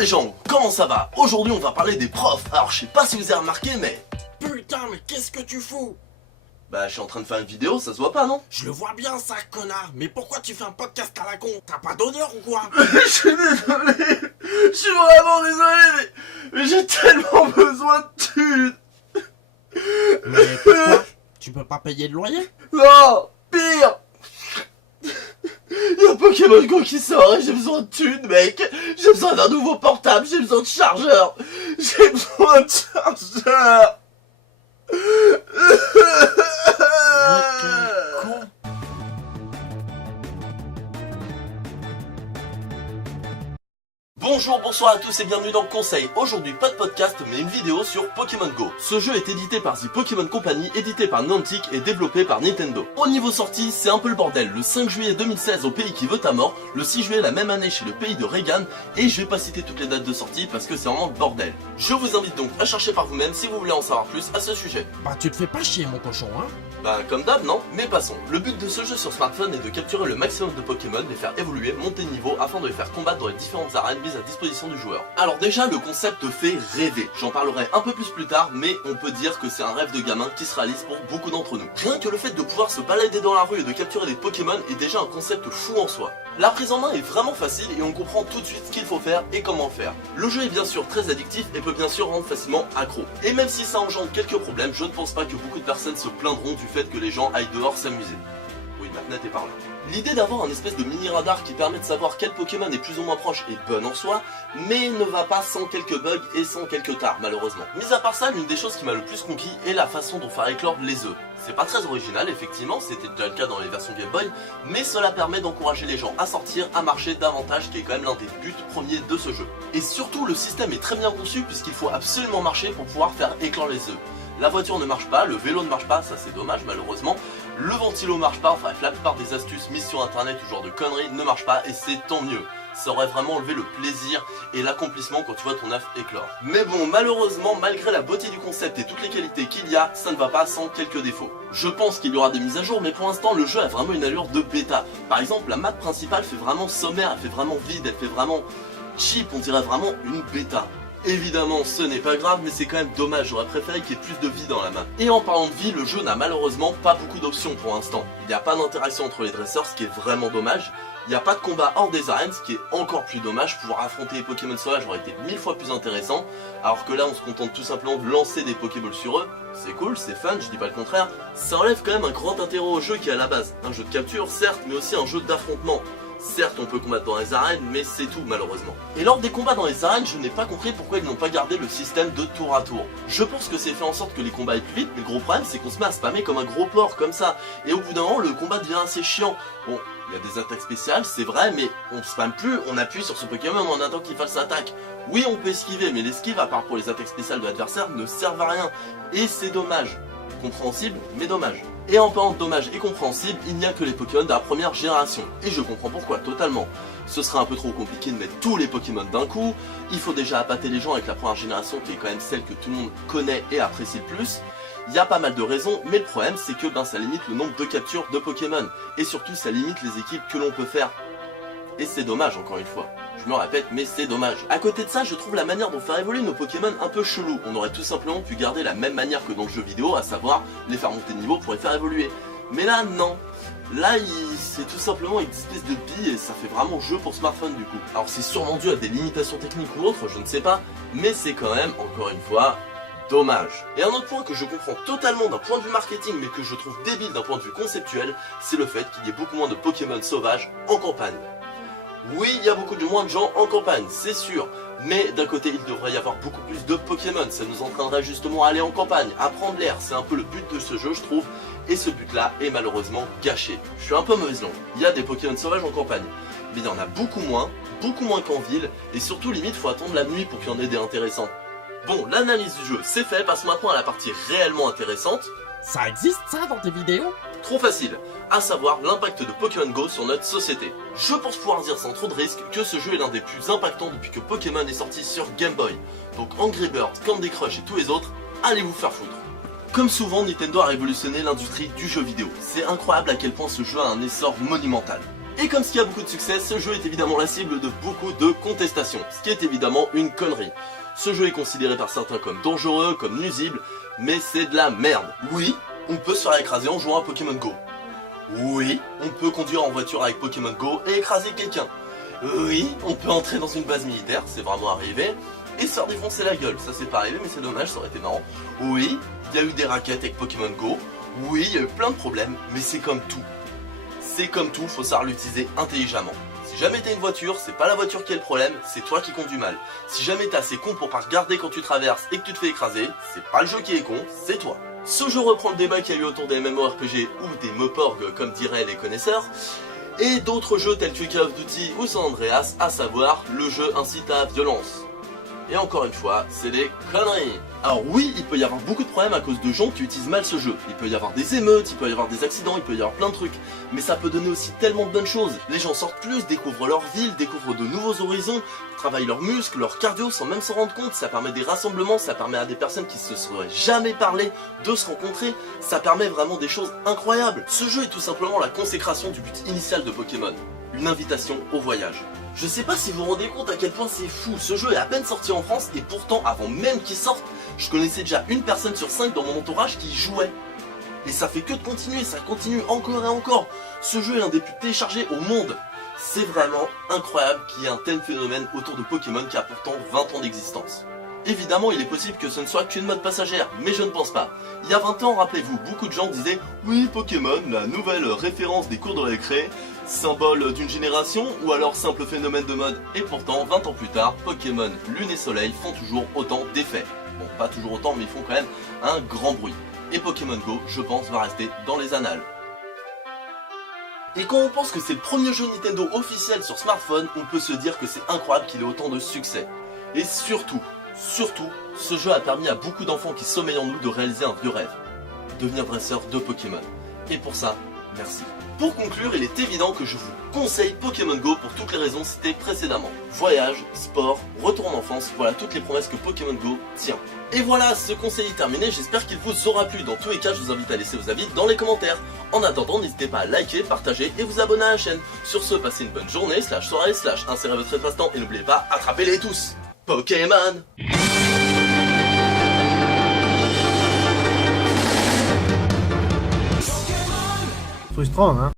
les gens, comment ça va? Aujourd'hui on va parler des profs. Alors je sais pas si vous avez remarqué mais... Putain, mais qu'est-ce que tu fous? Bah je suis en train de faire une vidéo, ça se voit pas non? Je le vois bien ça, connard. Mais pourquoi tu fais un podcast à la con? T'as pas d'honneur ou quoi? Je suis désolé. Je suis vraiment désolé mais j'ai tellement besoin de thunes. Mais pourquoi? Tu peux pas payer le loyer? Non, pire. Y'a Pokémon Go qui sort et j'ai besoin de thunes mec. J'ai besoin d'un nouveau portable, j'ai besoin de chargeur. J'ai besoin de chargeur. Con. Bonjour, bonsoir à tous et bienvenue dans le Conseil. Aujourd'hui, pas de podcast, mais une vidéo sur Pokémon Go. Ce jeu est édité par The Pokémon Company, édité par Niantic et développé par Nintendo. Au niveau sortie, c'est un peu le bordel. Le 5 juillet 2016 au pays qui veut ta mort, le 6 juillet la même année chez le pays de Regan, et je vais pas citer toutes les dates de sortie parce que c'est vraiment le bordel. Je vous invite donc à chercher par vous-même si vous voulez en savoir plus à ce sujet. Bah tu te fais pas chier mon cochon, hein? Bah comme d'hab non, mais passons. Le but de ce jeu sur smartphone est de capturer le maximum de Pokémon, les faire évoluer, monter de niveau afin de les faire combattre dans les différentes arènes mises à disposition du joueur. Alors déjà le concept fait rêver, j'en parlerai un peu plus tard, mais on peut dire que c'est un rêve de gamin qui se réalise pour beaucoup d'entre nous. Rien que le fait de pouvoir se balader dans la rue et de capturer des Pokémon est déjà un concept fou en soi. La prise en main est vraiment facile et on comprend tout de suite ce qu'il faut faire et comment le faire. Le jeu est bien sûr très addictif et peut bien sûr rendre facilement accro. Et même si ça engendre quelques problèmes, je ne pense pas que beaucoup de personnes se plaindront du fait que les gens aillent dehors s'amuser. Oui, ma fenêtre est par là. L'idée d'avoir un espèce de mini radar qui permet de savoir quel Pokémon est plus ou moins proche est bonne en soi, mais ne va pas sans quelques bugs et sans quelques tares malheureusement. Mis à part ça, l'une des choses qui m'a le plus conquis est la façon dont faire éclore les œufs. C'est pas très original effectivement, c'était déjà le cas dans les versions Game Boy, mais cela permet d'encourager les gens à sortir, à marcher davantage, qui est quand même l'un des buts premiers de ce jeu. Et surtout le système est très bien conçu puisqu'il faut absolument marcher pour pouvoir faire éclore les œufs. La voiture ne marche pas, le vélo ne marche pas, ça c'est dommage malheureusement. Le ventilo marche pas, enfin la plupart des astuces mises sur internet ou genre de conneries ne marchent pas et c'est tant mieux. Ça aurait vraiment enlevé le plaisir et l'accomplissement quand tu vois ton œuf éclore. Mais bon, malheureusement, malgré la beauté du concept et toutes les qualités qu'il y a, ça ne va pas sans quelques défauts. Je pense qu'il y aura des mises à jour, mais pour l'instant le jeu a vraiment une allure de bêta. Par exemple, la map principale fait vraiment sommaire, elle fait vraiment vide, elle fait vraiment cheap, on dirait vraiment une bêta. Évidemment ce n'est pas grave mais c'est quand même dommage, j'aurais préféré qu'il y ait plus de vie dans la map. Et en parlant de vie, le jeu n'a malheureusement pas beaucoup d'options pour l'instant. Il n'y a pas d'interaction entre les dresseurs, ce qui est vraiment dommage. Il n'y a pas de combat hors des arènes, ce qui est encore plus dommage. Pouvoir affronter les Pokémon sauvages aurait été 1000 fois plus intéressant. Alors que là on se contente tout simplement de lancer des Pokéballs sur eux. C'est cool, c'est fun, je dis pas le contraire. Ça enlève quand même un grand intérêt au jeu qui est à la base un jeu de capture certes, mais aussi un jeu d'affrontement. Certes, on peut combattre dans les arènes, mais c'est tout malheureusement. Et lors des combats dans les arènes, je n'ai pas compris pourquoi ils n'ont pas gardé le système de tour à tour. Je pense que c'est fait en sorte que les combats aillent plus vite, mais le gros problème c'est qu'on se met à spammer comme un gros porc comme ça. Et au bout d'un moment, le combat devient assez chiant. Bon, il y a des attaques spéciales, c'est vrai, mais on spamme plus, on appuie sur ce Pokémon en attendant qu'il fasse attaque. Oui, on peut esquiver, mais l'esquive, à part pour les attaques spéciales de l'adversaire, ne servent à rien. Et c'est dommage. Compréhensible, mais dommage. Et en parlant de dommage et compréhensible, il n'y a que les Pokémon de la première génération. Et je comprends pourquoi, totalement. Ce serait un peu trop compliqué de mettre tous les Pokémon d'un coup. Il faut déjà appâter les gens avec la première génération qui est quand même celle que tout le monde connaît et apprécie le plus. Il y a pas mal de raisons, mais le problème c'est que ça limite le nombre de captures de Pokémon. Et surtout ça limite les équipes que l'on peut faire. Et c'est dommage encore une fois. Je me répète, mais c'est dommage. À côté de ça, je trouve la manière dont faire évoluer nos Pokémon un peu chelou. On aurait tout simplement pu garder la même manière que dans le jeu vidéo, à savoir les faire monter de niveau pour les faire évoluer. Mais là, non. Là, c'est tout simplement une espèce de bille et ça fait vraiment jeu pour smartphone du coup. Alors c'est sûrement dû à des limitations techniques ou autres, je ne sais pas, mais c'est quand même, encore une fois, dommage. Et un autre point que je comprends totalement d'un point de vue marketing, mais que je trouve débile d'un point de vue conceptuel, c'est le fait qu'il y ait beaucoup moins de Pokémon sauvages en campagne. Oui, il y a beaucoup moins de gens en campagne, c'est sûr. Mais d'un côté, il devrait y avoir beaucoup plus de Pokémon. Ça nous entraînerait justement à aller en campagne, à prendre l'air. C'est un peu le but de ce jeu, je trouve. Et ce but-là est malheureusement gâché. Je suis un peu mauvaise langue. Il y a des Pokémon sauvages en campagne. Mais il y en a beaucoup moins qu'en ville. Et surtout, limite, faut attendre la nuit pour qu'il y en ait des intéressants. Bon, l'analyse du jeu, c'est fait. Passons maintenant à la partie réellement intéressante. Ça existe ça dans tes vidéos? Trop facile, à savoir l'impact de Pokémon Go sur notre société. Je pense pouvoir dire sans trop de risques que ce jeu est l'un des plus impactants depuis que Pokémon est sorti sur Game Boy. Donc Angry Birds, Candy Crush et tous les autres, allez vous faire foutre. Comme souvent, Nintendo a révolutionné l'industrie du jeu vidéo. C'est incroyable à quel point ce jeu a un essor monumental. Et comme ce qui a beaucoup de succès, ce jeu est évidemment la cible de beaucoup de contestations, ce qui est évidemment une connerie. Ce jeu est considéré par certains comme dangereux, comme nuisible, mais c'est de la merde. Oui, on peut se faire écraser en jouant à Pokémon Go. Oui, on peut conduire en voiture avec Pokémon Go et écraser quelqu'un. Oui, on peut entrer dans une base militaire, c'est vraiment arrivé, et se faire défoncer la gueule. Ça c'est pas arrivé, mais c'est dommage, ça aurait été marrant. Oui, il y a eu des raquettes avec Pokémon Go. Oui, il y a eu plein de problèmes, mais c'est comme tout. C'est comme tout, faut savoir l'utiliser intelligemment. Si jamais t'as une voiture, c'est pas la voiture qui est le problème, c'est toi qui conduis mal. Si jamais t'es assez con pour pas regarder quand tu traverses et que tu te fais écraser, c'est pas le jeu qui est con, c'est toi. Ce jeu reprend le débat qu'il y a eu autour des MMORPG ou des Moporg comme diraient les connaisseurs, et d'autres jeux tels que Call of Duty ou San Andreas, à savoir le jeu incite à la violence. Et encore une fois, c'est des conneries. Alors oui, il peut y avoir beaucoup de problèmes à cause de gens qui utilisent mal ce jeu. Il peut y avoir des émeutes, il peut y avoir des accidents, il peut y avoir plein de trucs. Mais ça peut donner aussi tellement de bonnes choses. Les gens sortent plus, découvrent leur ville, découvrent de nouveaux horizons, travaillent leurs muscles, leur cardio sans même s'en rendre compte. Ça permet des rassemblements, ça permet à des personnes qui se seraient jamais parlé de se rencontrer. Ça permet vraiment des choses incroyables. Ce jeu est tout simplement la consécration du but initial de Pokémon. Une invitation au voyage. Je sais pas si vous vous rendez compte à quel point c'est fou, ce jeu est à peine sorti en France et pourtant avant même qu'il sorte, je connaissais déjà une personne sur 5 dans mon entourage qui y jouait. Et ça fait que de continuer, ça continue encore et encore. Ce jeu est l'un des plus téléchargés au monde. C'est vraiment incroyable qu'il y ait un tel phénomène autour de Pokémon qui a pourtant 20 ans d'existence. Évidemment, il est possible que ce ne soit qu'une mode passagère, mais je ne pense pas. Il y a 20 ans, rappelez-vous, beaucoup de gens disaient « Oui, Pokémon, la nouvelle référence des cours de récré, symbole d'une génération ou alors simple phénomène de mode ». Et pourtant, 20 ans plus tard, Pokémon Lune et Soleil font toujours autant d'effets. Bon, pas toujours autant, mais ils font quand même un grand bruit. Et Pokémon Go, je pense, va rester dans les annales. Et quand on pense que c'est le premier jeu Nintendo officiel sur smartphone, on peut se dire que c'est incroyable qu'il ait autant de succès. Et surtout, ce jeu a permis à beaucoup d'enfants qui sommeillent en nous de réaliser un vieux rêve. Devenir dresseur de Pokémon. Et pour ça, merci. Pour conclure, il est évident que je vous conseille Pokémon Go pour toutes les raisons citées précédemment. Voyage, sport, retour en enfance, voilà toutes les promesses que Pokémon Go tient. Et voilà, ce conseil est terminé, j'espère qu'il vous aura plu. Dans tous les cas, je vous invite à laisser vos avis dans les commentaires. En attendant, n'hésitez pas à liker, partager et vous abonner à la chaîne. Sur ce, passez une bonne journée, soirée, insérez votre espace-temps et n'oubliez pas, attrapez-les tous Pokémon. Frustrant, hein?